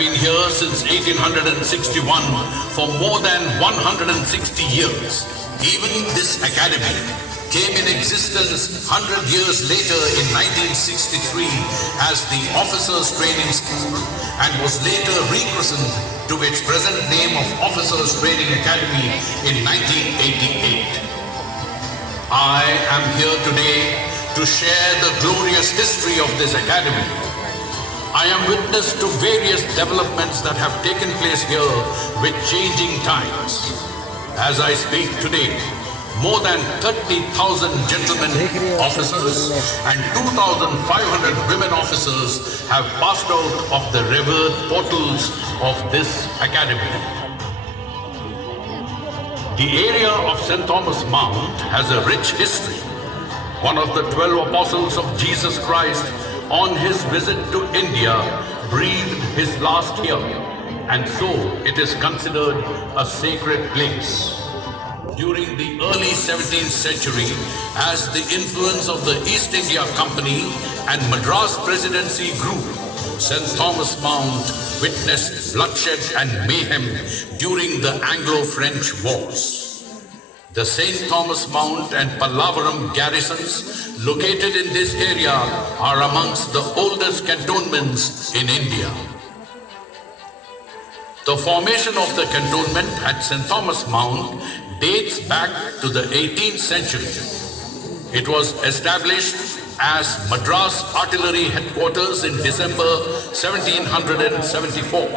Been here since 1861 for more than 160 years. Even this academy came in existence 100 years later in 1963 as the Officers Training School and was later rechristened to its present name of Officers Training Academy in 1988. I am here today to share the glorious history of this academy. I am witness to various developments that have taken place here with changing times. As I speak today, more than 30,000 gentlemen officers and 2,500 women officers have passed out of the revered portals of this academy. The area of St. Thomas Mount has a rich history. One of the 12 apostles of Jesus Christ on his visit to India breathed his last here, and so it is considered a sacred place. During the early 17th century, as the influence of the East India Company and Madras Presidency grew, St. Thomas Mount witnessed bloodshed and mayhem during the Anglo-French Wars. The St. Thomas Mount and Pallavaram garrisons located in this area are amongst the oldest cantonments in India. The formation of the cantonment at St. Thomas Mount dates back to the 18th century. It was established as Madras Artillery Headquarters in December 1774.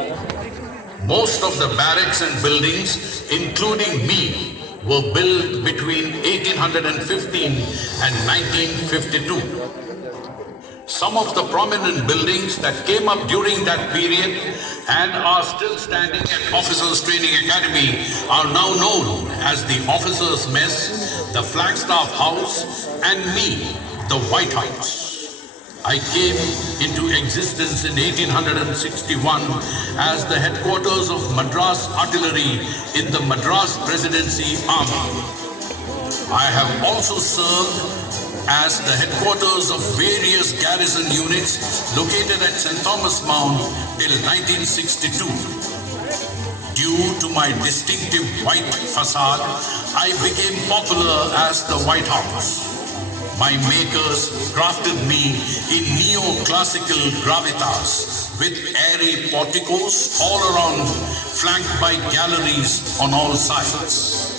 Most of the barracks and buildings, including me, were built between 1815 and 1952. Some of the prominent buildings that came up during that period and are still standing at Officers Training Academy are now known as the Officers Mess, the Flagstaff House, and me, the White House. I came into existence in 1861 as the headquarters of Madras Artillery in the Madras Presidency Army. I have also served as the headquarters of various garrison units located at St. Thomas Mount till 1962. Due to my distinctive white facade, I became popular as the White House. My makers crafted me in neoclassical gravitas with airy porticos all around, flanked by galleries on all sides.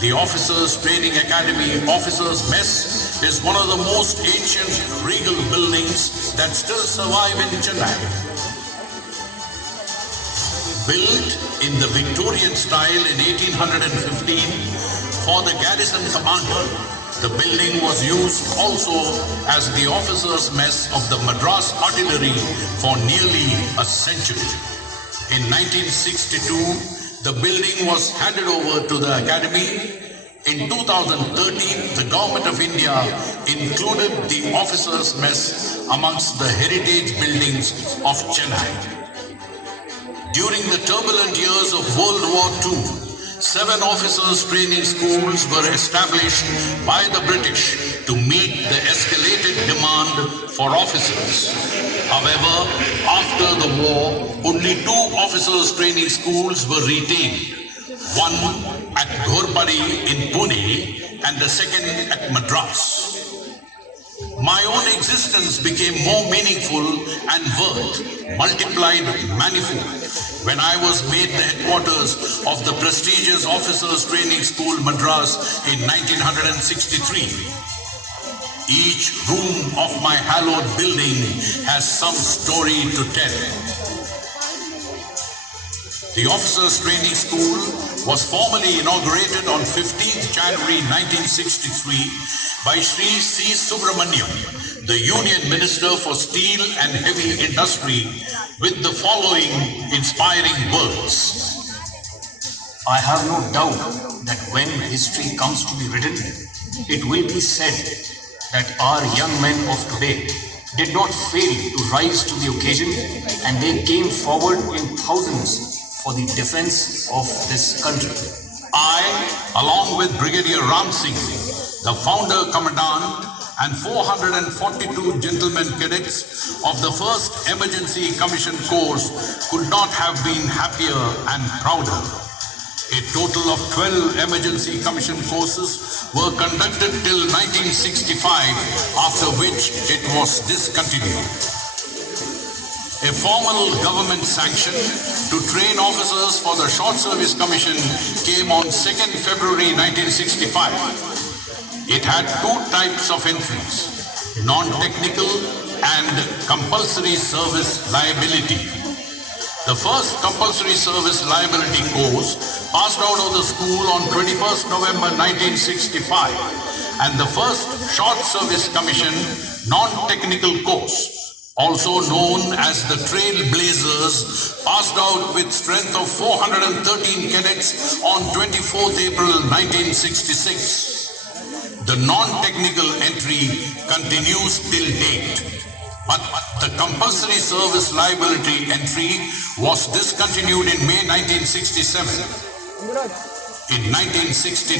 The Officers Training Academy Officers Mess is one of the most ancient regal buildings that still survive in Chennai. Built in the Victorian style in 1815 for the garrison commander, the building was used also as the officers' mess of the Madras Artillery for nearly a century. In 1962, the building was handed over to the Academy. In 2013, the Government of India included the officers' mess amongst the heritage buildings of Chennai. During the turbulent years of World War II, 7 officers' training schools were established by the British to meet the escalated demand for officers. However, after the war, only 2 officers' training schools were retained. One at Ghorpadi in Pune and the second at Madras. My own existence became more meaningful and worth multiplied manifold when I was made the headquarters of the prestigious Officers Training School Madras in 1963. Each room of my hallowed building has some story to tell. The Officers Training School was formally inaugurated on 15th January 1963 by Sri C. Subramaniam, the Union Minister for Steel and Heavy Industry, with the following inspiring words. I have no doubt that when history comes to be written, it will be said that our young men of today did not fail to rise to the occasion, and they came forward in thousands for the defense of this country. I, along with Brigadier Ram Singh, the founder commandant and 442 gentlemen cadets of the first Emergency Commission course could not have been happier and prouder. A total of 12 Emergency Commission courses were conducted till 1965, after which it was discontinued. A formal government sanction to train officers for the Short Service Commission came on 2nd February 1965. It had two types of entries, non-technical and compulsory service liability. The first compulsory service liability course passed out of the school on 21st November 1965, and the first Short Service Commission non-technical course, also known as the Trailblazers, passed out with strength of 413 cadets on 24th April 1966. The non-technical entry continues till date. But the compulsory service liability entry was discontinued in May 1967. In 1969,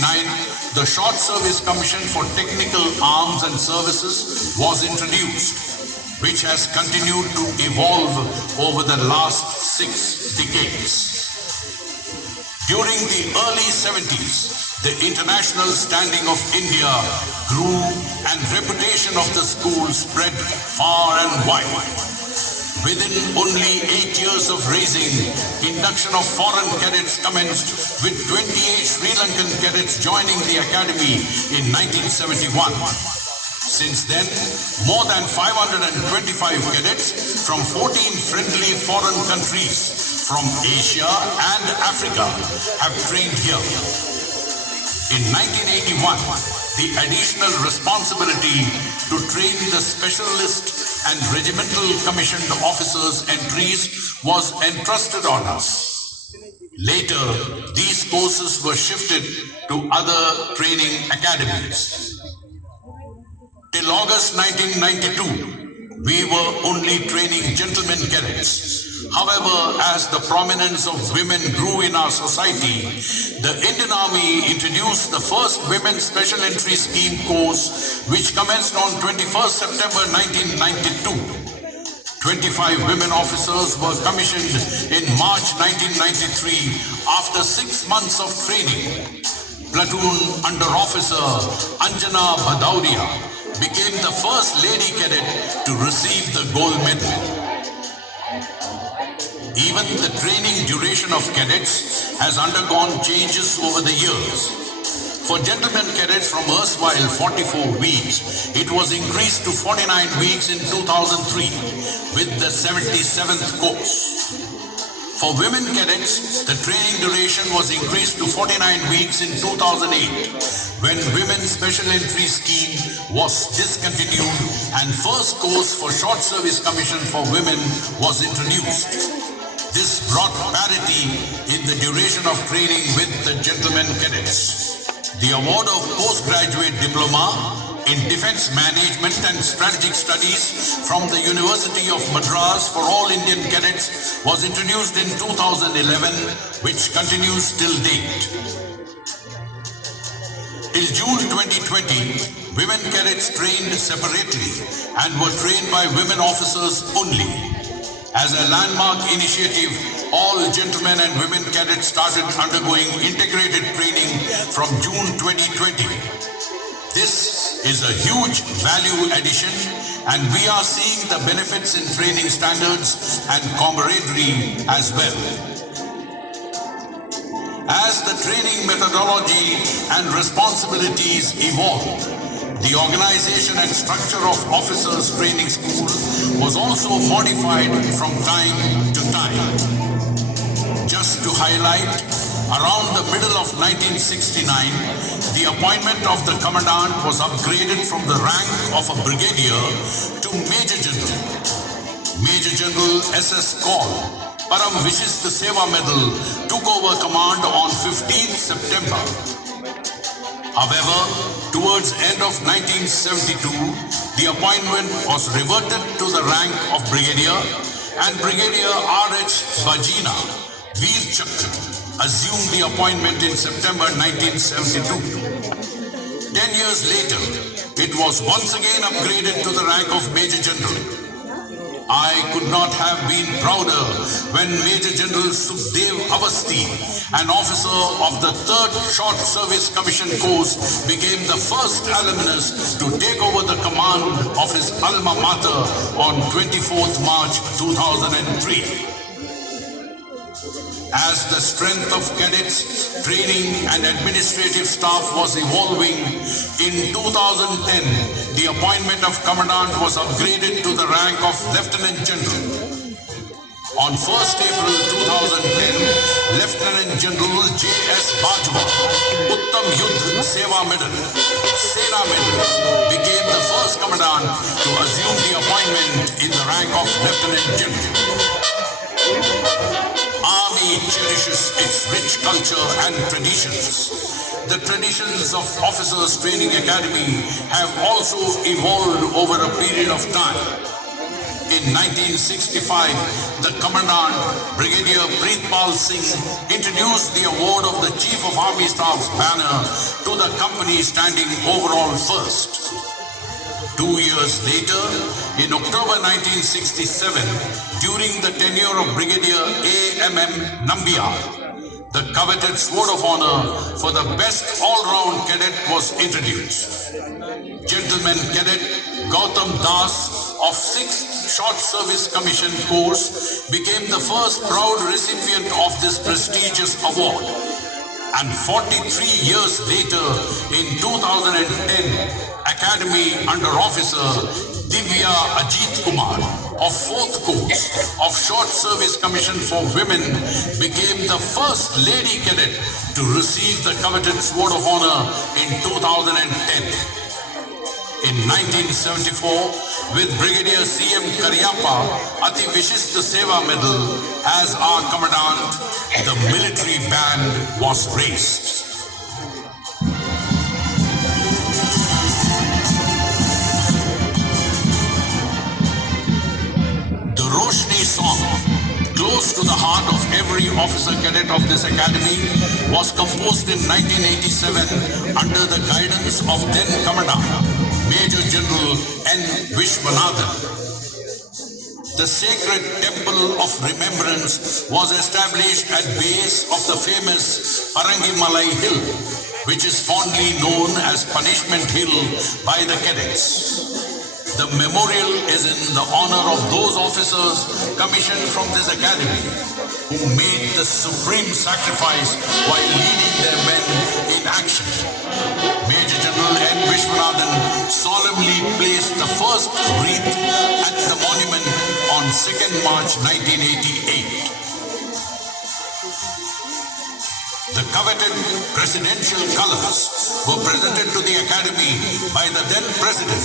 the Short Service Commission for Technical Arms and Services was introduced, which has continued to evolve over the last 6 decades. During the early 70s, the international standing of India grew and reputation of the school spread far and wide. Within only 8 years of raising, induction of foreign cadets commenced, with 28 Sri Lankan cadets joining the academy in 1971. Since then, more than 525 cadets from 14 friendly foreign countries from Asia and Africa have trained here. In 1981, the additional responsibility to train the specialist and regimental commissioned officers entries was entrusted on us. Later, these courses were shifted to other training academies. Till August 1992, we were only training gentlemen cadets. However, as the prominence of women grew in our society, the Indian Army introduced the first Women's Special Entry Scheme course, which commenced on 21st September 1992. 25 women officers were commissioned in March 1993 after 6 months of training. Platoon Under Officer Anjana Bhadauria became the first lady cadet to receive the gold medal. Even the training duration of cadets has undergone changes over the years. For gentlemen cadets from erstwhile 44 weeks, it was increased to 49 weeks in 2003 with the 77th course. For women cadets, the training duration was increased to 49 weeks in 2008 when Women's Special Entry Scheme was discontinued and first course for Short Service Commission for women was introduced. This brought parity in the duration of training with the gentlemen cadets. The award of postgraduate diploma in Defense Management and Strategic Studies from the University of Madras for all Indian cadets was introduced in 2011, which continues till date. Till June 2020, women cadets trained separately and were trained by women officers only. As a landmark initiative, all gentlemen and women cadets started undergoing integrated training from June 2020. This is a huge value addition, and we are seeing the benefits in training standards and camaraderie as well. As the training methodology and responsibilities evolved, the organization and structure of Officers Training School was also modified from time to time. Just to highlight, around the middle of 1969, the appointment of the commandant was upgraded from the rank of a brigadier to Major General. Major General S.S. Kaul, Param Vishishta Seva Medal, took over command on 15th September. However, towards end of 1972, the appointment was reverted to the rank of brigadier, and Brigadier R.H. Bajina, Veer Chakra, assumed the appointment in September 1972. 10 years later, it was once again upgraded to the rank of Major General. I could not have been prouder when Major General Sukhdev Avasthi, an officer of the 3rd Short Service Commission course, became the first alumnus to take over the command of his alma mater on 24th March 2003. As the strength of cadets, training and administrative staff was evolving, in 2010, the appointment of Commandant was upgraded to the rank of Lieutenant General. On 1st April 2010, Lieutenant General J.S. Bajwa, Uttam Yudh Seva Medal, Sena Medal, became the first Commandant to assume the appointment in the rank of Lieutenant General. Army cherishes its rich culture and traditions. The traditions of Officers Training Academy have also evolved over a period of time. In 1965, the Commandant, Brigadier Preetpal Singh, introduced the award of the Chief of Army Staff's banner to the company standing overall first. 2 years later, in October 1967, during the tenure of Brigadier A.M.M. Nambiar, the coveted Sword of Honor for the best all-round cadet was introduced. Gentleman Cadet Gautam Das of 6th Short Service Commission course became the first proud recipient of this prestigious award. And 43 years later, in 2010, Academy under Officer Divya Ajit Kumar of 4th course of Short Service Commission for Women became the first lady cadet to receive the coveted Sword of Honor in 2010. In 1974, with Brigadier C.M. Karyappa, Ati Vishishta Seva Medal as our Commandant, the military band was raised. The Roshni song, close to the heart of every officer cadet of this academy, was composed in 1987 under the guidance of then Commandant, Major General N. Vishwanathan. The sacred temple of remembrance was established at base of the famous Parangimalai Hill, which is fondly known as Punishment Hill by the cadets. The memorial is in the honor of those officers commissioned from this academy who made the supreme sacrifice while leading their men in action. Major General N. Vishwanathan solemnly placed the first wreath at the monument on 2nd March 1988. The coveted presidential colors were presented to the Academy by the then President,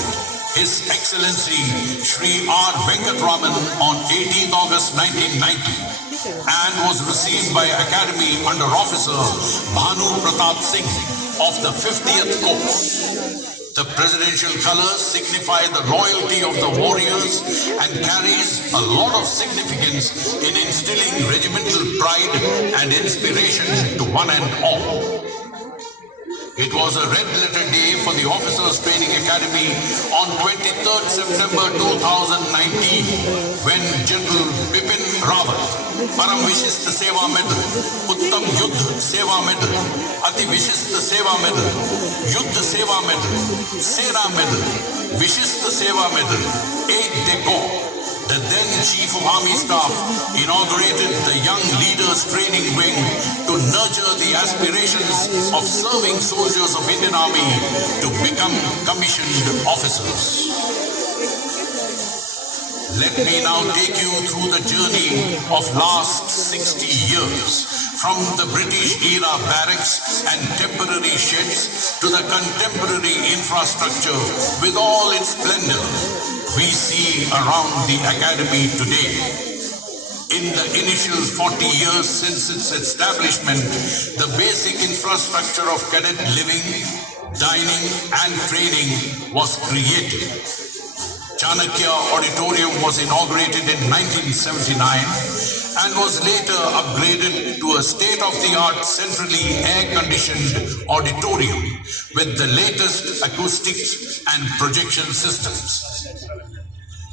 His Excellency Shri R. Venkatraman on 18th August 1990 and was received by Academy under Officer Bhanu Pratap Singh of the 50th course. The presidential colors signify the loyalty of the warriors and carries a lot of significance in instilling regimental pride and inspiration to one and all. It was a red letter day for the Officers Training Academy on 23rd September 2019 when General Bipin Rawat, Param Vishishta Seva Medal, Uttam Yudh Seva Medal, Ati Vishishta Seva Medal, Yudh Seva Medal, Sena Medal, Vishishta Seva Medal, Aide de Camp, the then Chief of Army Staff inaugurated the Young Leaders Training Wing to nurture the aspirations of serving soldiers of Indian Army to become commissioned officers. Let me now take you through the journey of last 60 years, from the British era barracks and temporary sheds to the contemporary infrastructure with all its splendor we see around the academy today. In the initial 40 years since its establishment, the basic infrastructure of cadet living, dining and training was created. Chanakya Auditorium was inaugurated in 1979 and was later upgraded to a state-of-the-art centrally air-conditioned auditorium with the latest acoustics and projection systems.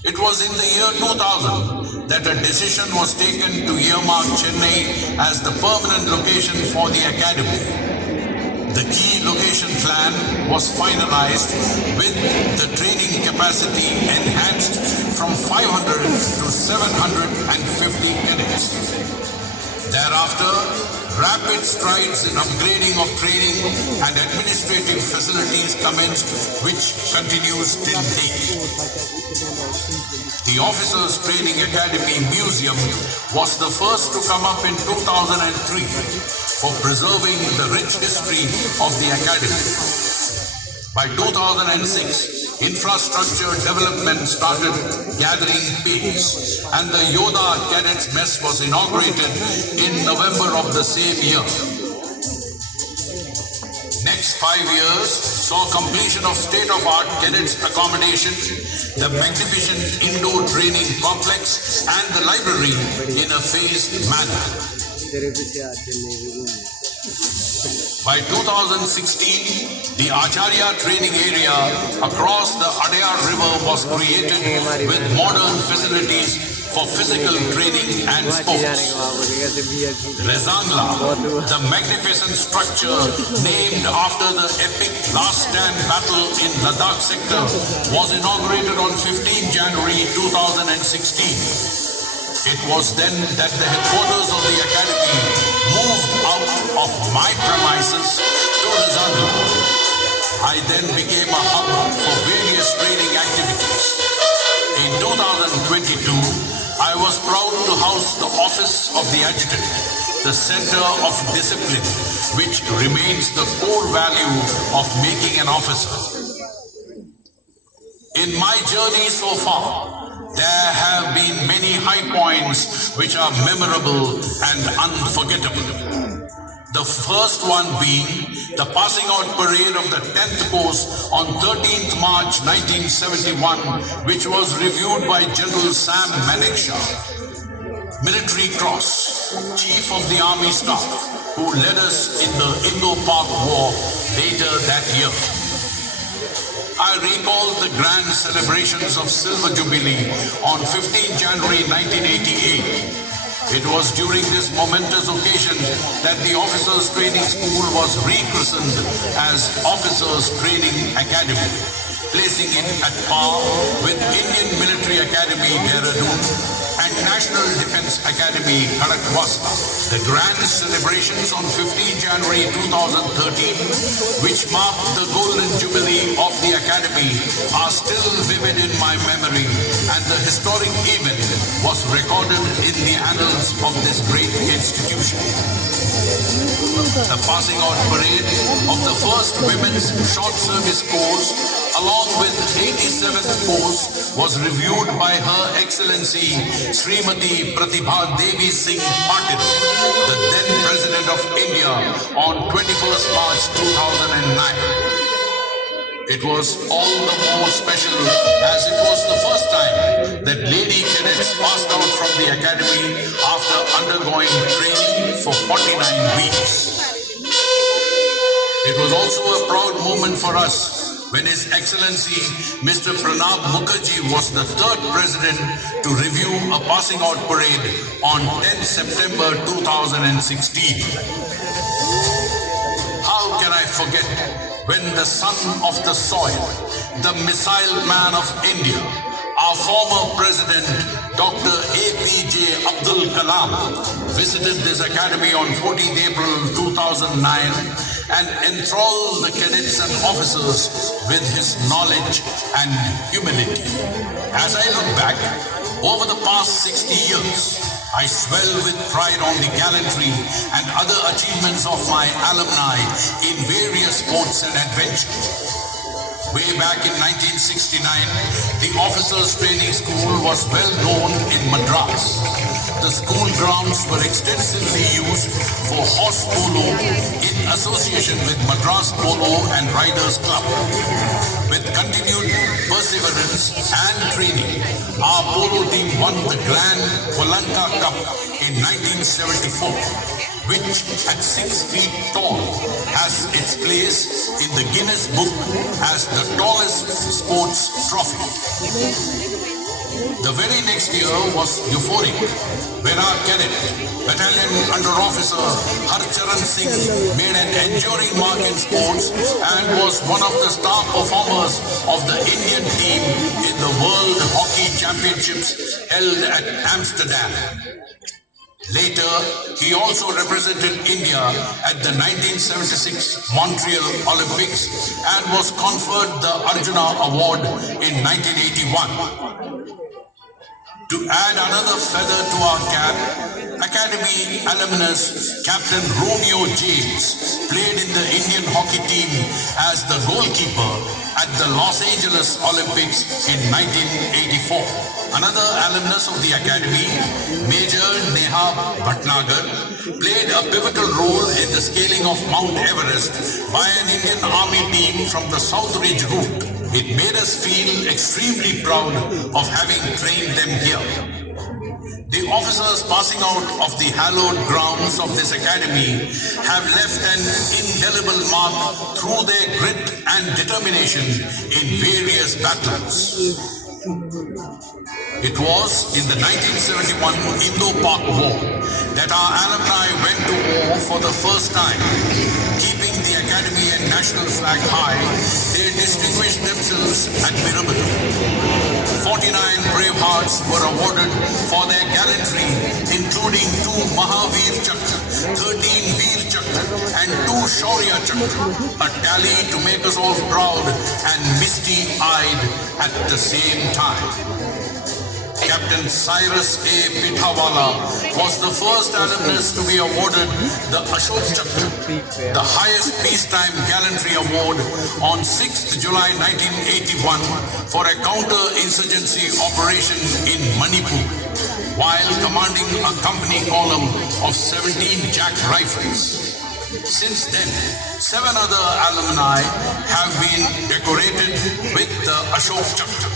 It was in the year 2000 that a decision was taken to earmark Chennai as the permanent location for the academy. The key location plan was finalized with the training capacity enhanced from 500 to 750 cadets. Thereafter, rapid strides in upgrading of training and administrative facilities commenced, which continues till date. The Officers Training Academy Museum was the first to come up in 2003 for preserving the rich history of the academy. By 2006, infrastructure development started gathering pace, and the Yoda Cadets Mess was inaugurated in November of the same year. Next 5 years saw completion of state-of-art cadets accommodation, the magnificent indoor training complex, and the library in a phased manner. By 2016, the Acharya training area across the Adayar River was created with modern facilities for physical training and sports. Rezangla, the magnificent structure named after the epic last stand battle in Ladakh sector, was inaugurated on 15 January 2016. It was then that the headquarters of the academy moved out of my premises to Rezangla. I then became a hub for various training activities. In 2022, I was proud to house the office of the adjutant, the center of discipline, which remains the core value of making an officer. In my journey so far, there have been many high points which are memorable and unforgettable. The first one being the passing out parade of the 10th course on 13th March 1971, which was reviewed by General Sam Manekshaw, Military Cross, Chief of the Army Staff, who led us in the Indo-Pak War later that year. I recall the grand celebrations of Silver Jubilee on 15 January 1988. It was during this momentous occasion that the Officers Training School was rechristened as Officers Training Academy, placing it at par with Indian Military Academy, Dehradun, and National Defence Academy, Kadakwasta. The grand celebrations on 15 January 2013, which marked the golden jubilee of the Academy, are still vivid in my memory, and the historic event was recorded in the annals of this great institution. The passing out parade of the first Women's Short Service Course, along with 87th course, was reviewed by Her Excellency Srimati Pratibha Devi Singh Patil, the then President of India, on 21st March 2009. It was all the more special as it was the first time that lady cadets passed out from the academy after undergoing training for 49 weeks. It was also a proud moment for us when His Excellency Mr. Pranab Mukherjee was the third president to review a passing out parade on 10th September 2016. How can I forget when the son of the soil, the missile man of India, our former president, Dr. APJ Abdul Kalam, visited this academy on 14th April 2009 and enthralled the cadets and officers with his knowledge and humility. As I look back, over the past 60 years, I swell with pride on the gallantry and other achievements of my alumni in various sports and adventures. Way back in 1969, the Officers Training School was well known in Madras. The school grounds were extensively used for horse polo in association with Madras Polo and Riders Club. With continued perseverance and training, our polo team won the Grand Kolanka Cup in 1974, which at 6 feet tall has its place in the Guinness Book as the tallest sports trophy. The very next year was euphoric when our cadet, Battalion Under Officer Harcharan Singh, made an enduring mark in sports and was one of the star performers of the Indian team in the World Hockey Championships held at Amsterdam. Later, he also represented India at the 1976 Montreal Olympics and was conferred the Arjuna Award in 1981. To add another feather to our cap, Academy alumnus Captain Romeo James played in the Indian hockey team as the goalkeeper at the Los Angeles Olympics in 1984. Another alumnus of the Academy, Major Neha Bhatnagar, played a pivotal role in the scaling of Mount Everest by an Indian Army team from the South Ridge route. It made us feel extremely proud of having trained them here. The officers passing out of the hallowed grounds of this academy have left an indelible mark through their grit and determination in various battles. It was in the 1971 Indo-Pak War that our alumni went to war for the first time. Keeping the academy and national flag high, they distinguished themselves at Virabadu. 49 brave hearts were awarded for their gallantry, including 2 Mahavir Chakra, 13 Veer Chakra and 2 Shaurya Chakra, a tally to make us all proud and misty-eyed at the same time. Captain Cyrus A. Pithawala was the first alumnus to be awarded the Ashok Chakra, the highest peacetime gallantry award, on 6th July 1981 for a counter-insurgency operation in Manipur, while commanding a company column of 17 Jack rifles. Since then, 7 other alumni have been decorated with the Ashok Chakra.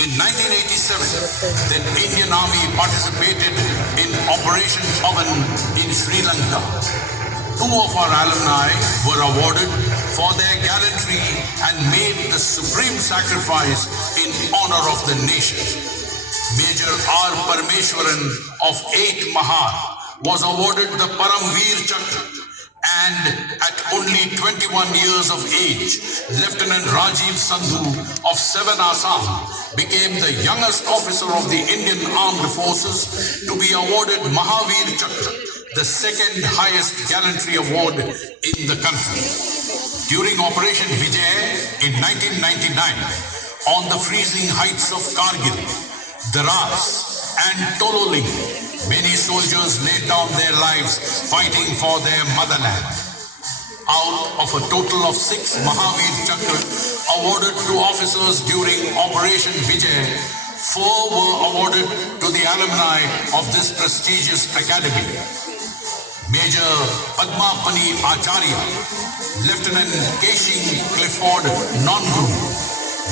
In 1987, the Indian Army participated in Operation Pavan in Sri Lanka. 2 of our alumni were awarded for their gallantry and made the supreme sacrifice in honor of the nation. Major R. Parameshwaran of 8 Mahar was awarded the Paramveer Chakra, and at only 21 years of age, Lieutenant Rajiv Sandhu of 7 Assam became the youngest officer of the Indian Armed Forces to be awarded Mahavir Chakra, the second highest gallantry award in the country. During Operation Vijay in 1999, on the freezing heights of Kargil, Dras and Tololing, many soldiers laid down their lives fighting for their motherland. Out of a total of 6 Mahavir Chakra awarded to officers during Operation Vijay, 4 were awarded to the alumni of this prestigious academy. Major Padmapani Acharya, Lieutenant Keshing Clifford Nongru,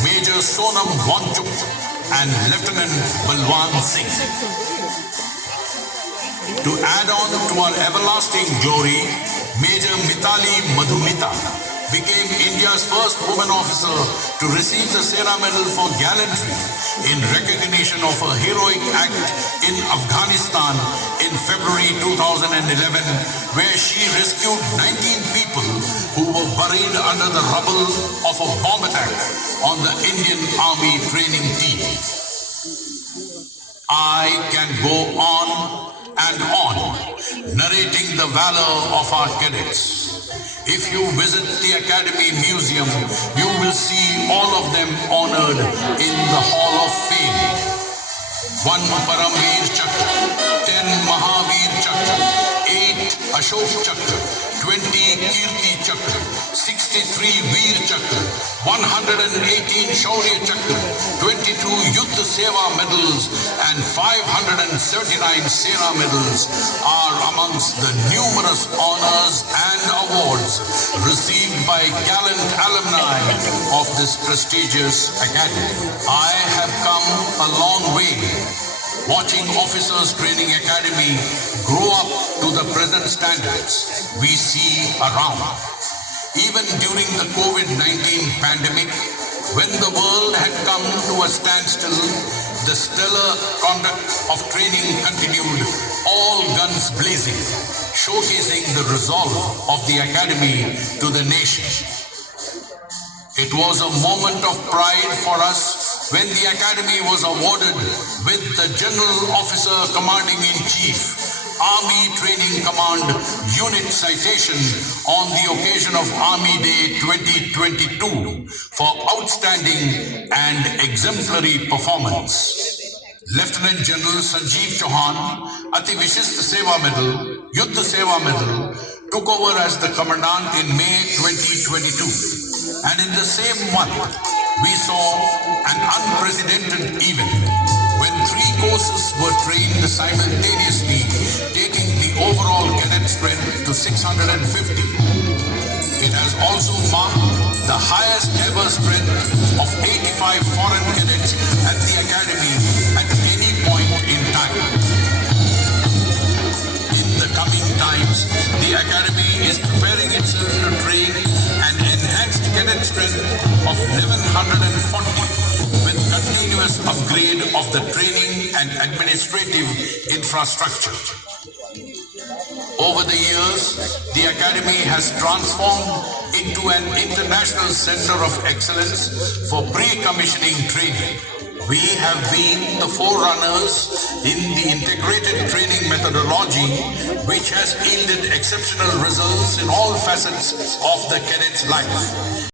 Major Sonam Wangchuk, and Lieutenant Balwan Singh. To add on to our everlasting glory, Major Mitali Madhumita became India's first woman officer to receive the Sera Medal for gallantry in recognition of her heroic act in Afghanistan in February 2011, where she rescued 19 people who were buried under the rubble of a bomb attack on the Indian Army training team. I can go on and on, narrating the valor of our cadets. If you visit the Academy Museum, you will see all of them honored in the Hall of Fame. 1 Paramveer Chakra, 10 Mahavir Chakra, 8 Ashok Chakra, 20 Kirti Chakra, 63 Veer Chakra, 118 Shaurya Chakra, 22 Yuddha Seva medals, and 579 Sena medals are amongst the numerous honors and awards received by gallant alumni of this prestigious academy. I have come a long way watching Officers Training Academy grow up to the present standards we see around. Even during the COVID-19 pandemic, when the world had come to a standstill, the stellar conduct of training continued, all guns blazing, showcasing the resolve of the Academy to the nation. It was a moment of pride for us when the Academy was awarded with the General Officer Commanding-in-Chief, Army Training Command Unit Citation on the occasion of Army Day 2022 for outstanding and exemplary performance. Lieutenant General Sanjeev Chauhan, Ati Vishist Seva Medal, Yuddha Seva Medal, took over as the Commandant in May 2022. And in the same month, we saw an unprecedented event when 3 courses were trained simultaneously, taking the overall cadet strength to 650. It has also marked the highest ever strength of 85 foreign cadets at the Academy at any point in time. In the coming times, the Academy is preparing itself to train an enhanced cadet strength of 1140 with continuous upgrade of the training and administrative infrastructure. Over the years, the Academy has transformed into an international center of excellence for pre-commissioning training. We have been the forerunners in the integrated training methodology, which has yielded exceptional results in all facets of the cadet's life.